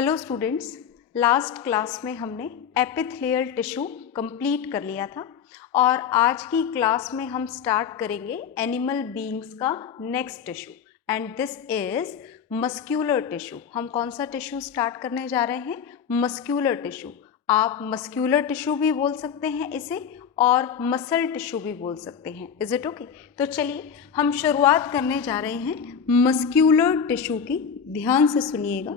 Hello students, last class में हमने epithelial tissue complete कर लिया था और आज की क्लास में हम स्टार्ट करेंगे एनिमल बीइंग्स का next tissue and this is muscular tissue. हम कौन सा टिश्यू स्टार्ट करने जा रहे हैं? Muscular tissue. आप मस्क्यूलर टिश्यू भी बोल सकते हैं इसे और मसल टिश्यू भी बोल सकते हैं। Is it okay? तो चलिए हम शुरुआत करने जा रहे हैं मस्क्यूलर टिश्यू की। ध्यान से सुनिएगा।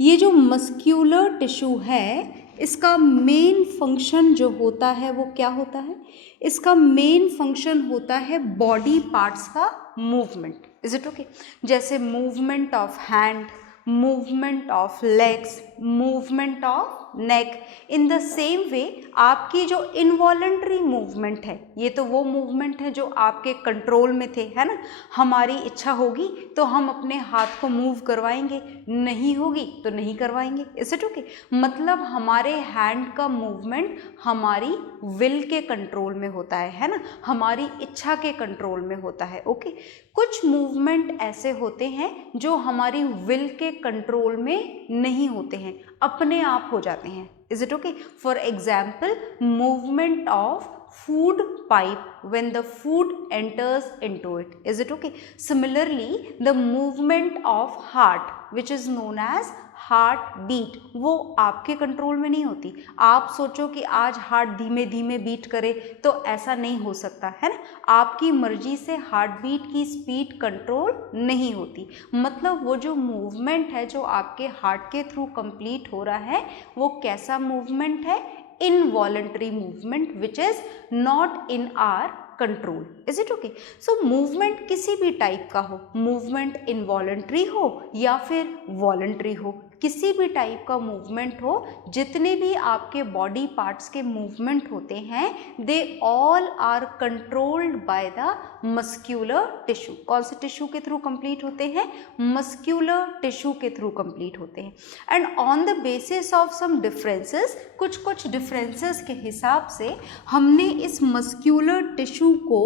ये जो मस्क्यूलर टिश्यू है इसका मेन फंक्शन जो होता है वो क्या होता है? इसका मेन फंक्शन होता है बॉडी पार्ट्स का मूवमेंट। Is it okay? जैसे movement of hand, movement of legs, movement of neck. In the same way आपकी जो इनवॉलंटरी मूवमेंट है, ये तो वो मूवमेंट है जो आपके कंट्रोल में थे, है ना। हमारी इच्छा होगी तो हम अपने हाथ को मूव करवाएंगे, नहीं होगी तो नहीं करवाएंगे। Is it okay? मतलब हमारे हैंड का मूवमेंट हमारी विल के कंट्रोल में होता है ना, हमारी इच्छा के कंट्रोल में होता है। ओके? कुछ मूवमेंट ऐसे होते हैं जो हमारी विल के कंट्रोल में नहीं होते हैं, अपने आप हो जाते हैं। Is it okay? For example, movement of food pipe when the food enters into it. Is it okay? Similarly, the movement of heart which is known as heart beat, वो आपके कंट्रोल में नहीं होती। आप सोचो कि आज हार्ट धीमे धीमे बीट करे तो ऐसा नहीं हो सकता, है ना। आपकी मर्जी से हार्ट बीट की स्पीड कंट्रोल नहीं होती। मतलब वो जो मूवमेंट है जो आपके हार्ट के थ्रू कंप्लीट हो रहा है वो कैसा मूवमेंट है? Involuntary movement which is not in our control. Is it okay? So movement किसी भी टाइप का हो, मूवमेंट इनवॉलंटरी हो या फिर वॉलंटरी हो, किसी भी टाइप का मूवमेंट हो, जितने भी आपके बॉडी पार्ट्स के मूवमेंट होते हैं they all are controlled by the muscular tissue. कौन से टिश्यू के थ्रू कंप्लीट होते हैं? मस्क्यूलर टिश्यू के थ्रू कंप्लीट होते हैं। And on the basis of some differences, कुछ डिफरेंसेस के हिसाब से हमने इस मस्क्यूलर टिश्यू को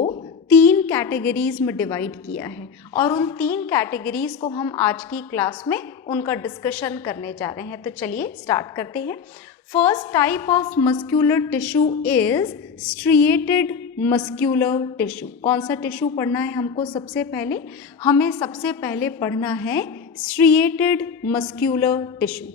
3 कैटेगरीज में डिवाइड किया है और उन 3 कैटेगरीज को हम आज की क्लास में उनका डिस्कशन करने जा रहे हैं। तो चलिए स्टार्ट करते हैं। First type of muscular tissue is striated muscular tissue. कौन सा टिश्यू पढ़ना है हमको? हमें सबसे पहले पढ़ना है स्ट्रिएटेड मस्क्यूलर टिश्यू।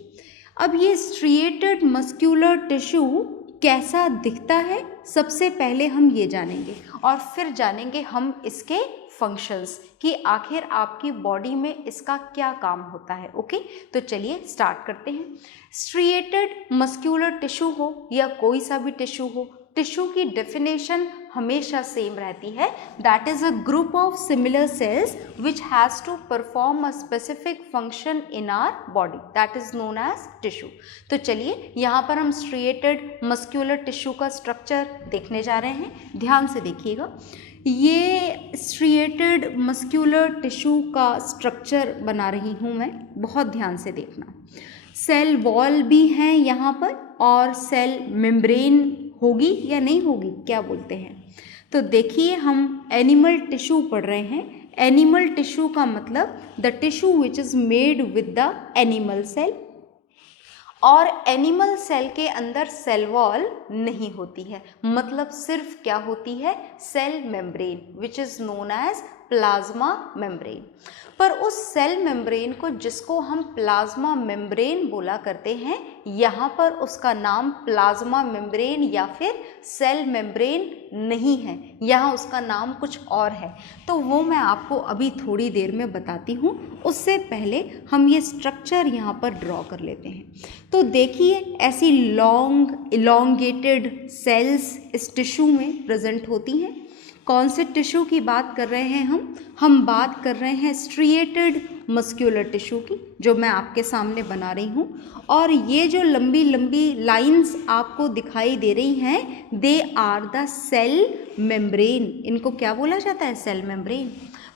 अब ये स्ट्रिएटेड मस्क्यूलर टिश्यू कैसा दिखता है सबसे पहले हम ये जानेंगे और फिर जानेंगे हम इसके फंक्शंस कि आखिर आपकी बॉडी में इसका क्या काम होता है। ओके? तो चलिए स्टार्ट करते हैं। स्ट्रिएटेड मस्क्यूलर टिश्यू हो या कोई सा भी टिश्यू हो, टिश्यू की डेफिनेशन हमेशा सेम रहती है। That is a group of similar cells which has to perform a specific function in our body, that is known as tissue. तो चलिए यहाँ पर हम स्ट्रिएटेड मस्क्यूलर टिश्यू का स्ट्रक्चर देखने जा रहे हैं। ध्यान से देखिएगा। ये स्ट्रिएटेड मस्क्यूलर टिश्यू का स्ट्रक्चर बना रही हूँ मैं, बहुत ध्यान से देखना। सेल वॉल भी हैं यहाँ पर और सेल मेम्ब्रेन होगी या नहीं होगी, क्या बोलते हैं? तो देखिए हम एनिमल टिश्यू पढ़ रहे हैं। एनिमल टिश्यू का मतलब the tissue which is made with the animal cell, और एनिमल सेल के अंदर सेल वॉल नहीं होती है। मतलब सिर्फ क्या होती है? Cell membrane which is known as plasma membrane. पर उस सेल मेम्ब्रेन को जिसको हम प्लाज्मा मेम्ब्रेन बोला करते हैं, यहाँ पर उसका नाम प्लाज्मा मेम्ब्रेन या फिर सेल मेम्ब्रेन नहीं है, यहाँ उसका नाम कुछ और है। तो वो मैं आपको अभी थोड़ी देर में बताती हूँ। उससे पहले हम ये स्ट्रक्चर यहाँ पर ड्रॉ कर लेते हैं। तो देखिए ऐसी लॉन्ग इलोंगेटेड सेल्स इस टिश्यू में प्रेजेंट होती हैं। कौन से टिश्यू की बात कर रहे हैं हम बात कर रहे हैं स्ट्रिएटेड मस्क्यूलर टिश्यू की, जो मैं आपके सामने बना रही हूँ। और ये जो लंबी लंबी लाइंस आपको दिखाई दे रही हैं they are the cell membrane. इनको क्या बोला जाता है? Cell membrane.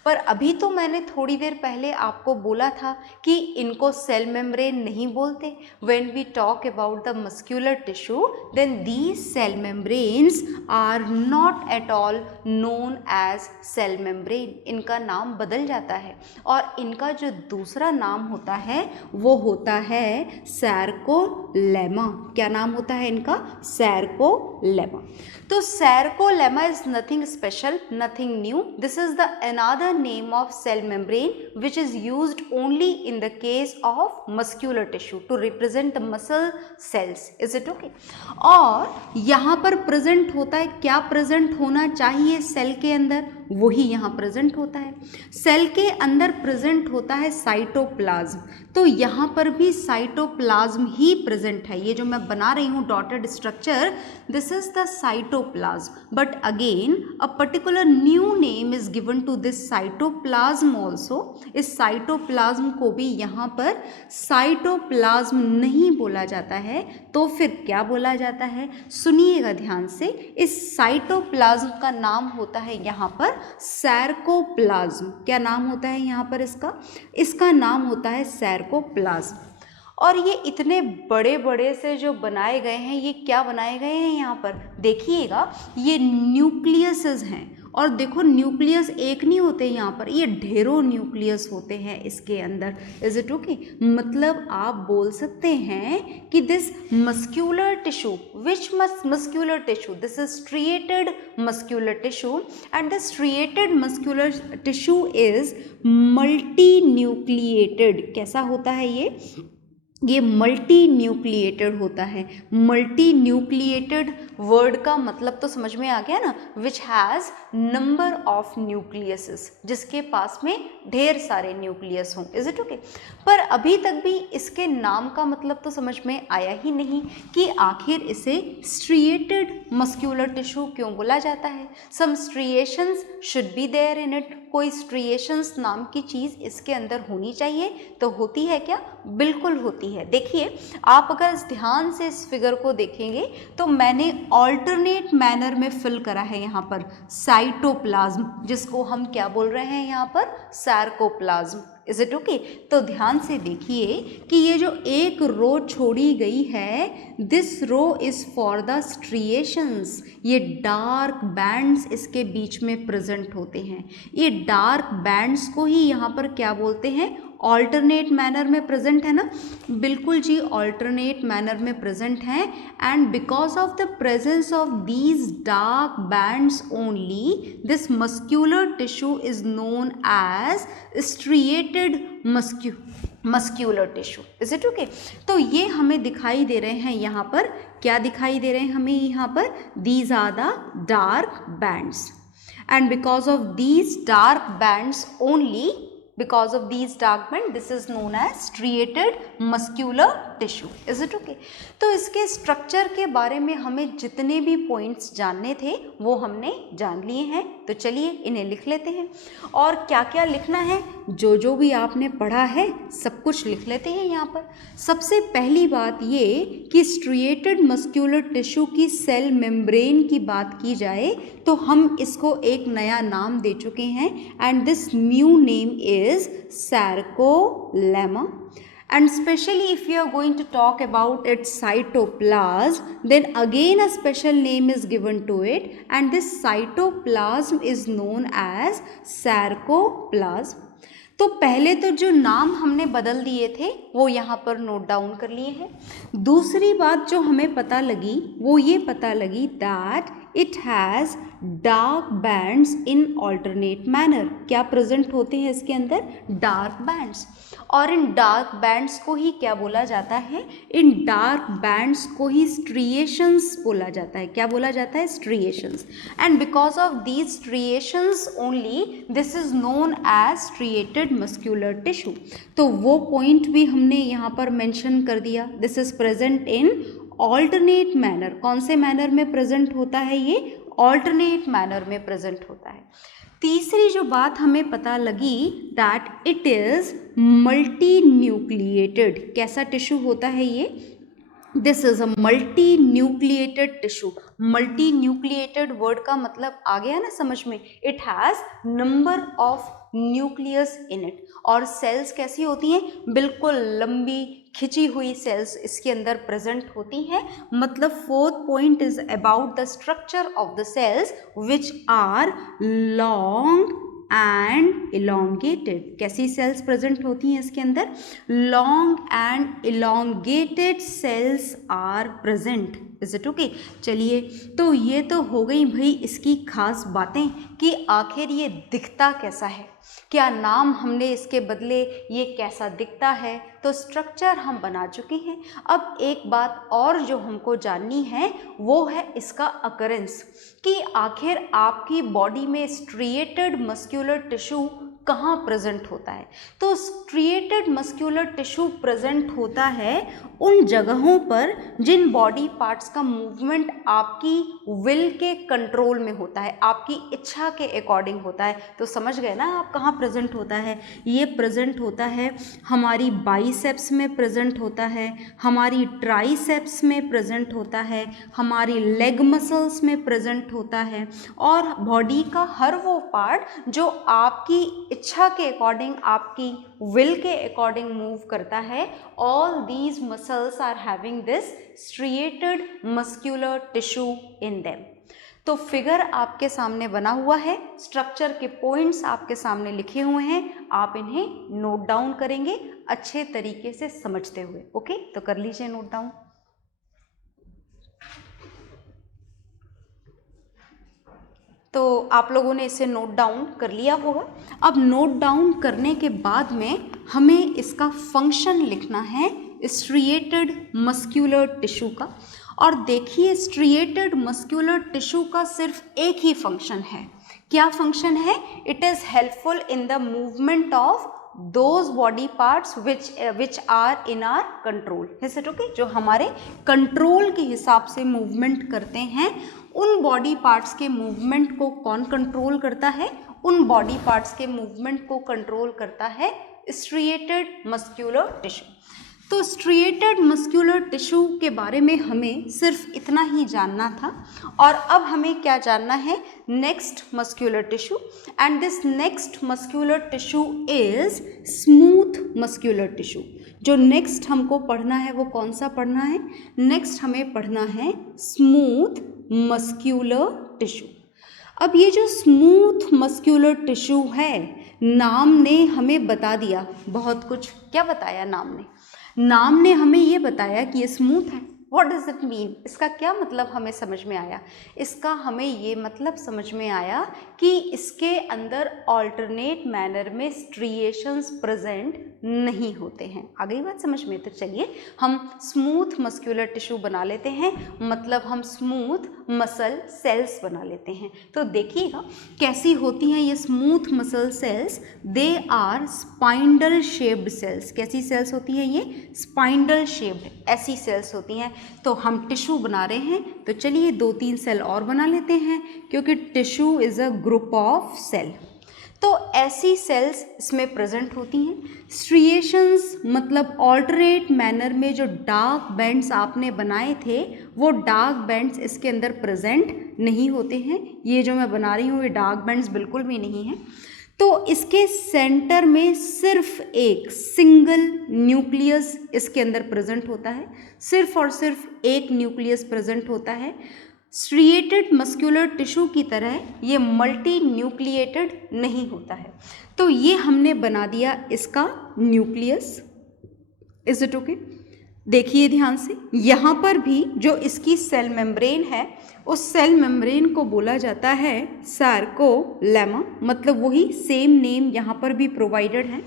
पर अभी तो मैंने थोड़ी देर पहले आपको बोला था कि इनको सेल मेम्ब्रेन नहीं बोलते। When we talk about the muscular tissue then these cell membranes are not at all known as cell membrane. इनका नाम बदल जाता है और इनका जो दूसरा नाम होता है वो होता है सैरकोलेमा। क्या नाम होता है इनका? सैरकोलेमा। तो sarcolemma is nothing special, nothing new. This is the another name of cell membrane which is used only in the case of muscular tissue to represent the muscle cells. Is it okay? और यहाँ पर present होता है, क्या present होना चाहिए cell के अंदर, वही यहाँ प्रेजेंट होता है। सेल के अंदर प्रेजेंट होता है साइटोप्लाज्म, तो यहाँ पर भी साइटोप्लाज्म ही प्रेजेंट है। ये जो मैं बना रही हूँ dotted structure, this is the cytoplasm, but again a particular new name is given to this cytoplasm also. इस साइटोप्लाज्म को भी यहाँ पर साइटोप्लाज्म नहीं बोला जाता है, तो फिर क्या बोला जाता है? सुनिएगा ध्यान से। इस साइटोप्लाज्म का नाम होता है यहाँ पर सैरकोप्लाज्म। क्या नाम होता है यहाँ पर इसका? इसका नाम होता है सैरकोप्लाज्म। और ये इतने बड़े बड़े से जो बनाए गए हैं, ये क्या बनाए गए हैं यहाँ पर देखिएगा, ये न्यूक्लियसेस हैं। और देखो न्यूक्लियस एक नहीं होते यहाँ पर, ये ढेरों न्यूक्लियस होते हैं इसके अंदर। Is it okay? मतलब आप बोल सकते हैं कि this muscular tissue, which muscular tissue? This is striated muscular tissue, and the striated muscular tissue is multi nucleated. कैसा होता है ये मल्टी न्यूक्लिएटेड होता है। मल्टी न्यूक्लिएटेड वर्ड का मतलब तो समझ में आ गया ना, which has number of nucleases, जिसके पास में ढेर सारे न्यूक्लियस हों। Is it okay? पर अभी तक भी इसके नाम का मतलब तो समझ में आया ही नहीं कि आखिर इसे स्ट्रिएटेड मस्क्यूलर टिश्यू क्यों बोला जाता है। Some striations should be there in it. कोई स्ट्रिएशंस नाम की चीज़ इसके अंदर होनी चाहिए, तो होती है क्या? बिल्कुल होती है। देखिए, आप अगर ध्यान से इस फिगर को देखेंगे तो मैंने ऑल्टरनेट मैनर में फिल करा है यहाँ पर साइटोप्लाज्म, जिसको हम क्या बोल रहे हैं यहाँ पर? सैरकोप्लाज्म। Is it okay? तो ध्यान से देखिए कि ये जो एक रो छोड़ी गई है, this row is for the striations. ये डार्क बैंड्स इसके बीच में प्रेजेंट होते हैं। ये डार्क बैंड्स को ही यहाँ पर क्या बोलते हैं? ऑल्टरनेट मैनर में प्रेजेंट है ना? बिल्कुल जी, ऑल्टरनेट मैनर में प्रेजेंट हैं। And because of the presence of these dark bands only, this muscular tissue is known as striated muscular tissue. Is it okay? तो ये हमें दिखाई दे रहे हैं यहाँ पर, क्या दिखाई दे रहे हैं हमें यहाँ पर? These are the dark bands, and because of these dark bands only, because of these dark band, this is known as striated muscular tissue. Is it okay? तो इसके स्ट्रक्चर के बारे में हमें जितने भी पॉइंट्स जानने थे वो हमने जान लिए हैं, तो चलिए इन्हें लिख लेते हैं। और क्या क्या लिखना है? जो भी आपने पढ़ा है सब कुछ लिख लेते हैं यहाँ पर। सबसे पहली बात ये कि स्ट्रिएटेड मस्क्यूलर टिश्यू की सेल मेम्ब्रेन की बात की जाए तो हम इसको एक नया नाम दे चुके हैं, and this new name is sarcolemma. And especially if you are going to talk about its cytoplasm, then again a special name is given to it, and this cytoplasm is known as sarcoplasm. तो पहले तो जो नाम हमने बदल दिए थे वो यहाँ पर नोट डाउन कर लिए हैं। दूसरी बात जो हमें पता लगी वो ये पता लगी that it has dark bands in alternate manner. क्या प्रेजेंट होते हैं इसके अंदर? Dark bands. और इन डार्क बैंड्स को ही क्या बोला जाता है? इन डार्क बैंड्स को ही स्ट्रिएशंस बोला जाता है। क्या बोला जाता है? Striations. And because of these striations only this is known as striated muscular tissue. तो वो पॉइंट भी हमने यहाँ पर मेंशन कर दिया। This is present in alternate manner. कौन से मैनर में प्रेजेंट होता है ये? ऑल्टरनेट मैनर में प्रेजेंट होता है। तीसरी जो बात हमें पता लगी that it is multi nucleated. कैसा टिश्यू होता है ये? This is a multi nucleated tissue. Multi nucleated word का मतलब आ गया ना समझ में, it has number of nucleus in it. और सेल्स कैसी होती हैं, बिल्कुल लंबी खिंची हुई सेल्स इसके अंदर प्रेजेंट होती हैं। मतलब fourth point is about the structure of the cells which are long and elongated. कैसी सेल्स प्रेजेंट होती हैं इसके अंदर, long and elongated cells are present. Is it okay? चलिए, तो ये तो हो गई भाई इसकी खास बातें कि आखिर ये दिखता कैसा है, क्या नाम हमने इसके बदले, ये कैसा दिखता है, तो स्ट्रक्चर हम बना चुके हैं। अब एक बात और जो हमको जाननी है वो है इसका अकरेंस, कि आखिर आपकी बॉडी में स्ट्रिएटेड मस्कुलर टिश्यू कहाँ प्रेजेंट होता है। तो स्ट्रिएटेड मस्कुलर टिश्यू प्रेजेंट होता है उन जगहों पर जिन बॉडी पार्ट्स का मूवमेंट आपकी विल के कंट्रोल में होता है, आपकी इच्छा के अकॉर्डिंग होता है। तो समझ गए ना आप कहाँ प्रेजेंट होता है। ये प्रेजेंट होता है हमारी बाइसेप्स में प्रेजेंट होता है, हमारी ट्राइसेप्स में प्रेजेंट होता है, हमारी लेग मसल्स में प्रेजेंट होता है, और बॉडी का हर वो पार्ट जो आपकी इच्छा के अकॉर्डिंग, आपकी विल के अकॉर्डिंग मूव करता है। All these muscles are having this striated muscular tissue in them. तो फिगर आपके सामने बना हुआ है, स्ट्रक्चर के पॉइंट्स आपके सामने लिखे हुए हैं, आप इन्हें नोट डाउन करेंगे अच्छे तरीके से समझते हुए। ओके, तो कर लीजिए नोट डाउन। तो आप लोगों ने इसे नोट डाउन कर लिया होगा। अब नोट डाउन करने के बाद में हमें इसका फंक्शन लिखना है स्ट्रिएटेड मस्कुलर टिश्यू का। और देखिए, स्ट्रिएटेड मस्कुलर टिश्यू का सिर्फ एक ही फंक्शन है। क्या फंक्शन है? It is helpful in the movement of those body parts which are in our control। is it okay? जो हमारे कंट्रोल के हिसाब से मूवमेंट करते हैं, उन बॉडी पार्ट्स के मूवमेंट को कौन कंट्रोल करता है? उन बॉडी पार्ट्स के मूवमेंट को कंट्रोल करता है स्ट्रिएटेड मस्कुलर टिश्यू। तो स्ट्रिएटेड मस्कुलर टिश्यू के बारे में हमें सिर्फ इतना ही जानना था। और अब हमें क्या जानना है? Next muscular tissue, and this next muscular tissue is smooth muscular tissue. जो नेक्स्ट हमको पढ़ना है वो कौन सा पढ़ना है? नेक्स्ट हमें पढ़ना है स्मूथ मस्कुलर टिश्यू। अब ये जो स्मूथ मस्कुलर टिश्यू है, नाम ने हमें बता दिया बहुत कुछ। क्या बताया नाम ने? नाम ने हमें ये बताया कि ये स्मूथ है। What does it mean? इसका क्या मतलब हमें समझ में आया? इसका हमें ये मतलब समझ में आया कि इसके अंदर ऑल्टरनेट मैनर में स्ट्रिएशंस प्रेजेंट नहीं होते हैं। आ गई बात समझ में? तो चलिए हम स्मूथ मस्कुलर टिश्यू बना लेते हैं, मतलब हम स्मूथ मसल सेल्स बना लेते हैं। तो देखिएगा कैसी होती हैं ये smooth muscle cells. They are spindle shaped cells. कैसी सेल्स होती हैं ये? स्पाइंडल शेप्ड, ऐसी सेल्स होती हैं। तो हम टिश्यू बना रहे हैं, तो चलिए 2-3 सेल और बना लेते हैं, क्योंकि tissue is a group of cell. तो ऐसी सेल्स इसमें प्रेजेंट होती हैं। स्ट्रिएशंस मतलब ऑल्टरनेट मैनर में जो डार्क बैंड्स आपने बनाए थे, वो डार्क बैंड्स इसके अंदर प्रेजेंट नहीं होते हैं। ये जो मैं बना रही हूँ ये डार्क बैंड्स बिल्कुल भी नहीं हैं। तो इसके सेंटर में सिर्फ एक सिंगल न्यूक्लियस इसके अंदर प्रेजेंट होता है, सिर्फ और सिर्फ एक न्यूक्लियस प्रेजेंट होता है। स्ट्रिएटेड मस्कुलर टिश्यू की तरह ये मल्टी न्यूक्लिएटेड नहीं होता है। तो ये हमने बना दिया इसका न्यूक्लियस। Is it okay? देखिए ध्यान से, यहाँ पर भी जो इसकी सेल मेम्ब्रेन है, उस सेल मेम्ब्रेन को बोला जाता है सार्कोलेमा, मतलब वही सेम नेम यहाँ पर भी प्रोवाइडेड है।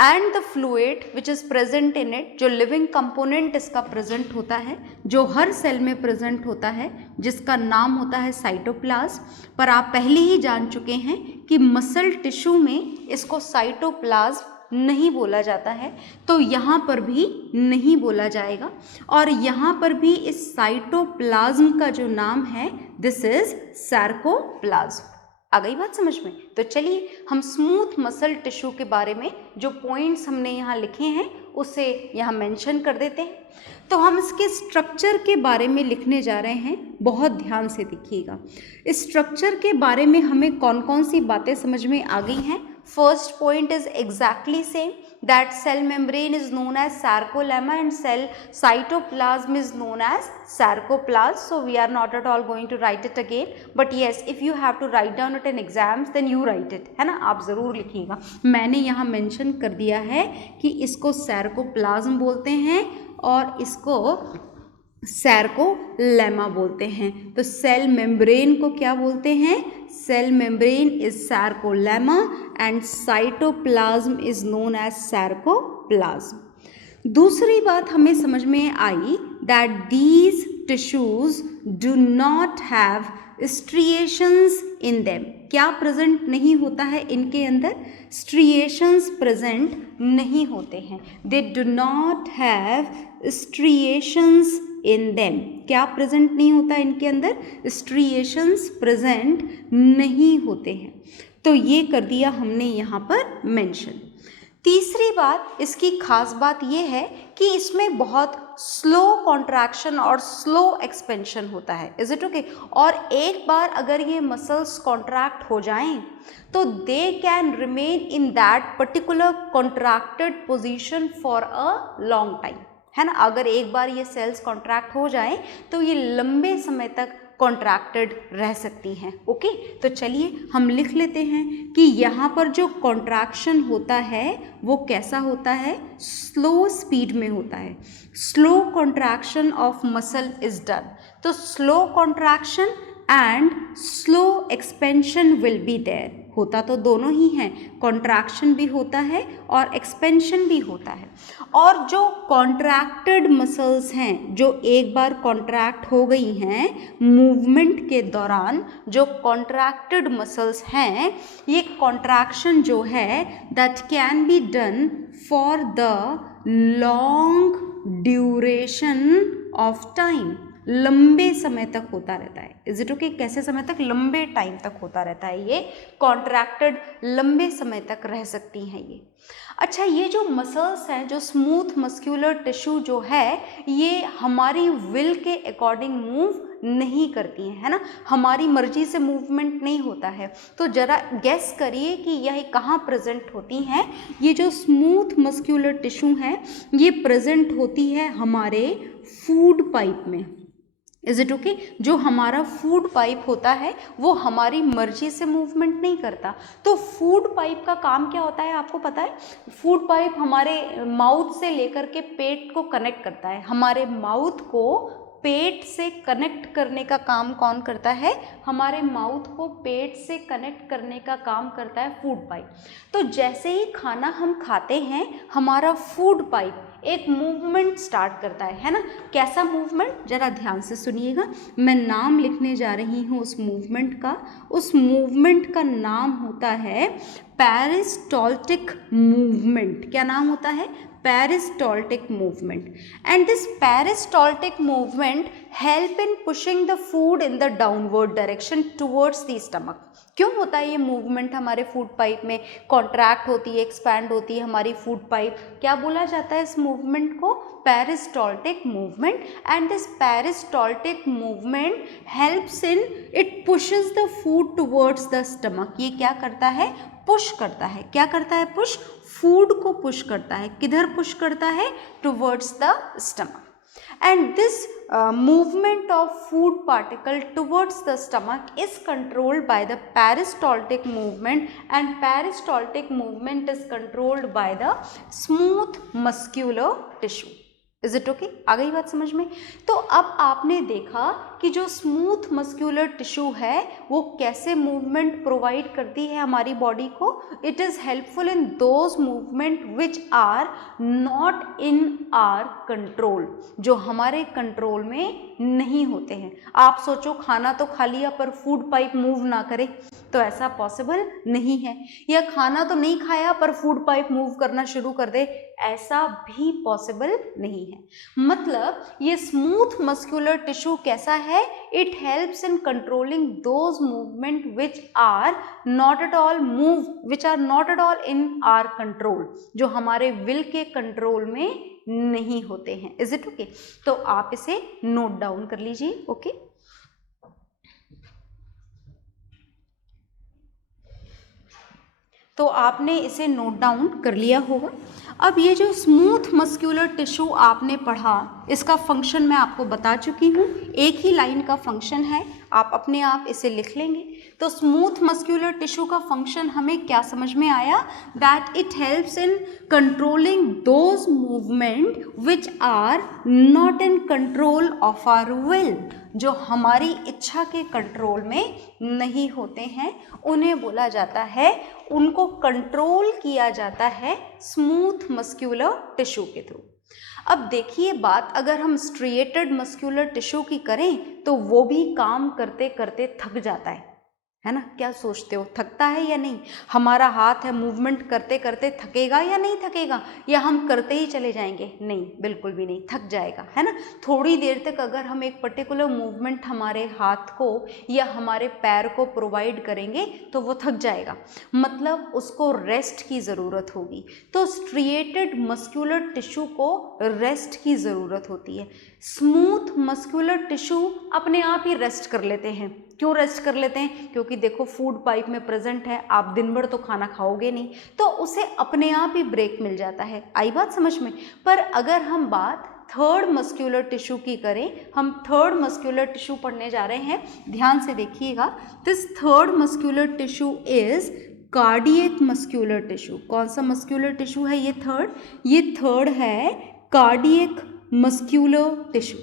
And the fluid which is present in it, जो लिविंग कंपोनेंट इसका प्रेजेंट होता है, जो हर सेल में प्रेजेंट होता है, जिसका नाम होता है साइटोप्लाज्म। पर आप पहले ही जान चुके हैं कि मसल टिश्यू में इसको साइटोप्लाज्म नहीं बोला जाता है, तो यहाँ पर भी नहीं बोला जाएगा। और यहाँ पर भी इस साइटोप्लाज्म का जो नाम है, दिस इज सार्कोप्लाज्म। आ गई बात समझ में? तो चलिए हम स्मूथ मसल टिश्यू के बारे में जो पॉइंट्स हमने यहाँ लिखे हैं उसे यहाँ मेंशन कर देते हैं। तो हम इसके स्ट्रक्चर के बारे में लिखने जा रहे हैं, बहुत ध्यान से देखिएगा। इस स्ट्रक्चर के बारे में हमें कौन कौन सी बातें समझ में आ गई हैं। First point is exactly same, that cell membrane is known as sarcolemma and cell cytoplasm is known as sarcoplasm. So we are not at all going to write it again, but yes, if you have to write down it in exams then you write it, है ना, आप ज़रूर लिखिएगा। मैंने यहाँ mention कर दिया है कि इसको sarcoplasm बोलते हैं और इसको सैर्कोलेमा बोलते हैं। तो सेल मेम्ब्रेन को क्या बोलते हैं? Cell membrane is sarcolemma and cytoplasm is known as sarcoplasm. दूसरी बात हमें समझ में आई that these tissues do not have striations in them. क्या प्रेजेंट नहीं होता है इनके अंदर? स्ट्रिएशंस प्रेजेंट नहीं होते हैं। They do not have striations in them. क्या प्रेजेंट नहीं होता इनके अंदर? स्ट्रिएशंस प्रेजेंट नहीं होते हैं। तो ये कर दिया हमने यहाँ पर मेंशन। तीसरी बात, इसकी खास बात ये है कि इसमें बहुत स्लो कॉन्ट्रैक्शन और स्लो एक्सपेंशन होता है। Is it okay? और एक बार अगर ये मसल्स कॉन्ट्रैक्ट हो जाएं तो they can remain in that particular contracted position for a long time, है ना। अगर एक बार ये सेल्स कॉन्ट्रैक्ट हो जाएं तो ये लंबे समय तक कॉन्ट्रैक्टेड रह सकती हैं। ओके, तो चलिए हम लिख लेते हैं कि यहाँ पर जो कॉन्ट्रैक्शन होता है वो कैसा होता है? स्लो स्पीड में होता है। Slow contraction of muscle is done. तो slow contraction and slow expansion will be there. होता तो दोनों ही हैं, कॉन्ट्रैक्शन भी होता है और एक्सपेंशन भी होता है। और जो कॉन्ट्रैक्टेड मसल्स हैं, जो एक बार कॉन्ट्रैक्ट हो गई हैं मूवमेंट के दौरान, जो कॉन्ट्रैक्टेड मसल्स हैं, ये कॉन्ट्रैक्शन जो है that can be done for the long duration of time. लंबे समय तक होता रहता है। Is it okay? कैसे समय तक? लंबे टाइम तक होता रहता है। ये कॉन्ट्रैक्टेड लंबे समय तक रह सकती हैं ये। अच्छा, ये जो मसल्स हैं, जो स्मूथ मस्क्यूलर टिश्यू जो है, ये हमारी विल के अकॉर्डिंग मूव नहीं करती हैं, है ना। हमारी मर्जी से मूवमेंट नहीं होता है। तो जरा गेस करिए कि यह कहाँ प्रेजेंट होती हैं। ये जो स्मूथ मस्क्यूलर टिश्यू है ये प्रेजेंट होती है हमारे फूड पाइप में। Is it okay? जो हमारा फूड पाइप होता है वो हमारी मर्जी से मूवमेंट नहीं करता। तो फूड पाइप का काम क्या होता है आपको पता है? फूड पाइप हमारे माउथ से लेकर के पेट को कनेक्ट करता है। हमारे माउथ को पेट से कनेक्ट करने का काम कौन करता है? हमारे माउथ को पेट से कनेक्ट करने का काम करता है फूड पाइप। तो जैसे ही खाना हम खाते हैं हमारा फूड पाइप एक मूवमेंट स्टार्ट करता है ना। कैसा मूवमेंट? जरा ध्यान से सुनिएगा। मैं नाम लिखने जा रही हूँ उस मूवमेंट का। उस मूवमेंट का नाम होता है पेरिस्टॉल्टिक मूवमेंट। क्या नाम होता है? peristaltic movement. And this peristaltic movement help in pushing the food in the downward direction towards the stomach. क्यों होता है ये मूवमेंट? हमारे फूड पाइप में कॉन्ट्रैक्ट होती है, एक्सपैंड होती है हमारी फूड पाइप। क्या बोला जाता है इस मूवमेंट को? Peristaltic movement. And this peristaltic movement helps in it pushes the food towards the stomach. ये क्या करता है? पुश करता है। क्या करता है? पुश। फूड को पुश करता है। किधर पुश करता है? Towards the stomach. And this movement of food particle towards the stomach is controlled by the peristaltic movement, and peristaltic movement is controlled by the smooth muscular tissue. Is it okay? आ गई बात समझ में? तो अब आपने देखा कि जो स्मूथ मस्क्यूलर टिश्यू है वो कैसे मूवमेंट प्रोवाइड करती है हमारी बॉडी को। It is helpful in those movement which are not in our control, जो हमारे कंट्रोल में नहीं होते हैं। आप सोचो खाना तो खा लिया पर फूड पाइप मूव ना करे, तो ऐसा पॉसिबल नहीं है। या खाना तो नहीं खाया पर फूड पाइप मूव करना शुरू कर दे, ऐसा भी पॉसिबल नहीं है। मतलब ये स्मूथ मस्कुलर टिश्यू कैसा है, it helps in controlling those movement which are not at all in our control, जो हमारे विल के कंट्रोल में नहीं होते हैं। Is it okay? तो आप इसे नोट डाउन कर लीजिए। ओके, तो आपने इसे नोट डाउन कर लिया होगा। अब ये जो स्मूथ मस्कुलर टिश्यू आपने पढ़ा, इसका फंक्शन मैं आपको बता चुकी हूँ, एक ही लाइन का फंक्शन है, आप अपने आप इसे लिख लेंगे। तो स्मूथ मस्कुलर टिश्यू का फंक्शन हमें क्या समझ में आया, that it helps in controlling those movement which are not in control of our will, जो हमारी इच्छा के कंट्रोल में नहीं होते हैं, उन्हें बोला जाता है, उनको कंट्रोल किया जाता है स्मूथ मस्कुलर टिश्यू के थ्रू। अब देखिए बात, अगर हम स्ट्रिएटेड मस्कुलर टिश्यू की करें तो वो भी काम करते करते थक जाता है ना? क्या सोचते हो, थकता है या नहीं? हमारा हाथ है, मूवमेंट करते करते थकेगा या नहीं थकेगा, या हम करते ही चले जाएंगे? नहीं, बिल्कुल भी नहीं, थक जाएगा, है ना? थोड़ी देर तक अगर हम एक पर्टिकुलर मूवमेंट हमारे हाथ को या हमारे पैर को प्रोवाइड करेंगे तो वो थक जाएगा, मतलब उसको रेस्ट की ज़रूरत होगी। तो स्ट्रिएटेड मस्कुलर टिश्यू को रेस्ट की ज़रूरत होती है। स्मूथ मस्कुलर टिश्यू अपने आप ही रेस्ट कर लेते हैं। क्यों रेस्ट कर लेते हैं? क्योंकि देखो फूड पाइप में प्रेजेंट है, आप दिन भर तो खाना खाओगे नहीं, तो उसे अपने आप ही ब्रेक मिल जाता है। आई बात समझ में? पर अगर हम बात थर्ड मस्कुलर टिश्यू की करें, हम थर्ड मस्कुलर टिश्यू पढ़ने जा रहे हैं, ध्यान से देखिएगा। This third muscular tissue is cardiac muscular tissue. कौन सा मस्कुलर टिश्यू है ये थर्ड? ये थर्ड है cardiac muscular tissue.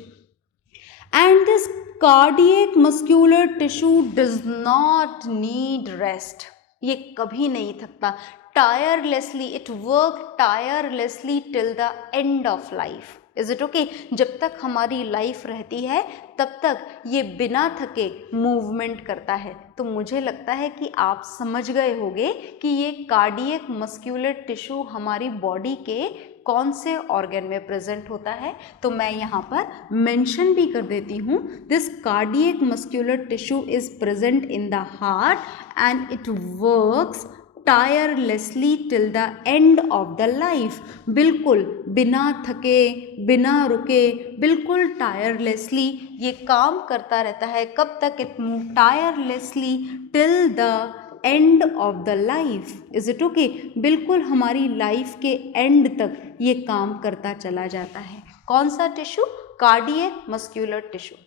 And this cardiac muscular tissue does not need rest, ये कभी नहीं थकता। Tirelessly, it work tirelessly till the end of life. Is it okay? जब तक हमारी लाइफ रहती है तब तक ये बिना थके मूवमेंट करता है। तो मुझे लगता है कि आप समझ गए होंगे कि ये कार्डियक मस्कुलर टिश्यू हमारी बॉडी के कौन से ऑर्गन में प्रेजेंट होता है। तो मैं यहाँ पर मेंशन भी कर देती हूँ, this cardiac muscular tissue is present in the heart and it works tirelessly till the end of the life. बिल्कुल बिना थके, बिना रुके, बिल्कुल टायरलेसली ये काम करता रहता है। कब तक? It move tirelessly till the end of the life. Is it okay? बिल्कुल हमारी लाइफ के एंड तक ये काम करता चला जाता है। कौन सा टिश्यू? Cardiac muscular tissue.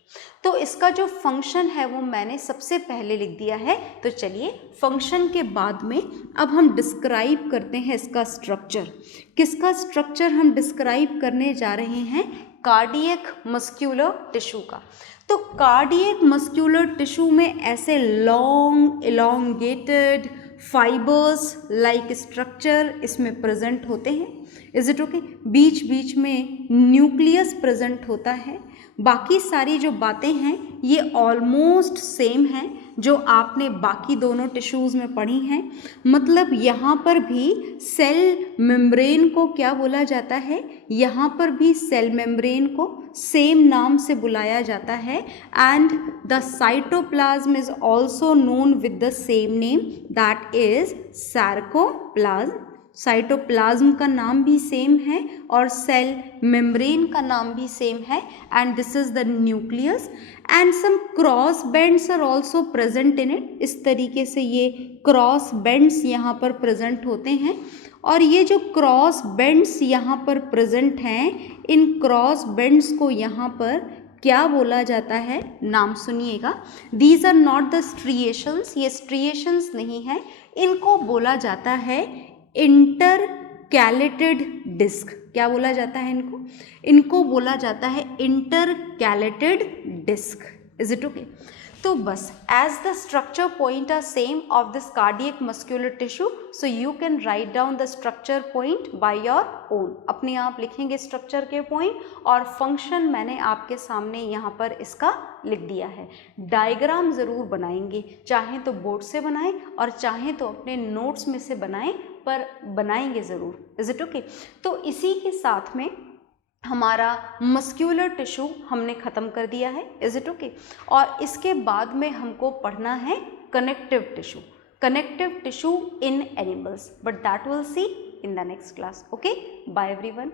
तो इसका जो फंक्शन है वो मैंने सबसे पहले लिख दिया है। तो चलिए फंक्शन के बाद में अब हम डिस्क्राइब करते हैं इसका स्ट्रक्चर। किसका स्ट्रक्चर हम डिस्क्राइब करने जा रहे हैं? कार्डियक मस्कुलर टिश्यू का। तो कार्डियक मस्कुलर टिश्यू में ऐसे long elongated fibres like structure इसमें प्रेजेंट होते हैं। Is it okay? बीच बीच में न्यूक्लियस प्रेजेंट होता है। बाकी सारी जो बातें हैं ये ऑलमोस्ट सेम हैं जो आपने बाकी दोनों टिश्यूज़ में पढ़ी हैं। मतलब यहाँ पर भी सेल मेम्ब्रेन को क्या बोला जाता है? यहाँ पर भी सेल मेम्ब्रेन को सेम नाम से बुलाया जाता है। And the cytoplasm is also known with the same name, that is sarcoplasm. Cytoplasm का नाम भी सेम है और सेल मेम्ब्रेन का नाम भी सेम है। And this is the nucleus and some cross bands are also present in it. इस तरीके से ये क्रॉस बेंड्स यहाँ पर प्रेजेंट होते हैं। और ये जो क्रॉस बेंड्स यहाँ पर प्रेजेंट हैं, इन क्रॉस बेंड्स को यहाँ पर क्या बोला जाता है? नाम सुनिएगा। These are not the striations, ये स्ट्रिएशंस नहीं है, इनको बोला जाता है इंटरकैलेटेड डिस्क। क्या बोला जाता है इनको? इनको बोला जाता है intercalated disc. Is it okay? तो बस as the structure point are same of this cardiac muscular tissue, so you can write down the structure point by your own. अपने आप लिखेंगे स्ट्रक्चर के पॉइंट, और फंक्शन मैंने आपके सामने यहाँ पर इसका लिख दिया है। डायग्राम ज़रूर बनाएंगे, चाहे तो बोर्ड से बनाएं और चाहे तो अपने नोट्स में से बनाएं, पर बनाएंगे ज़रूर। Is it okay? तो इसी के साथ में हमारा मस्क्यूलर टिश्यू हमने ख़त्म कर दिया है। Is it okay? और इसके बाद में हमको पढ़ना है connective tissue in animals, but that will see in the next class. Okay, bye everyone.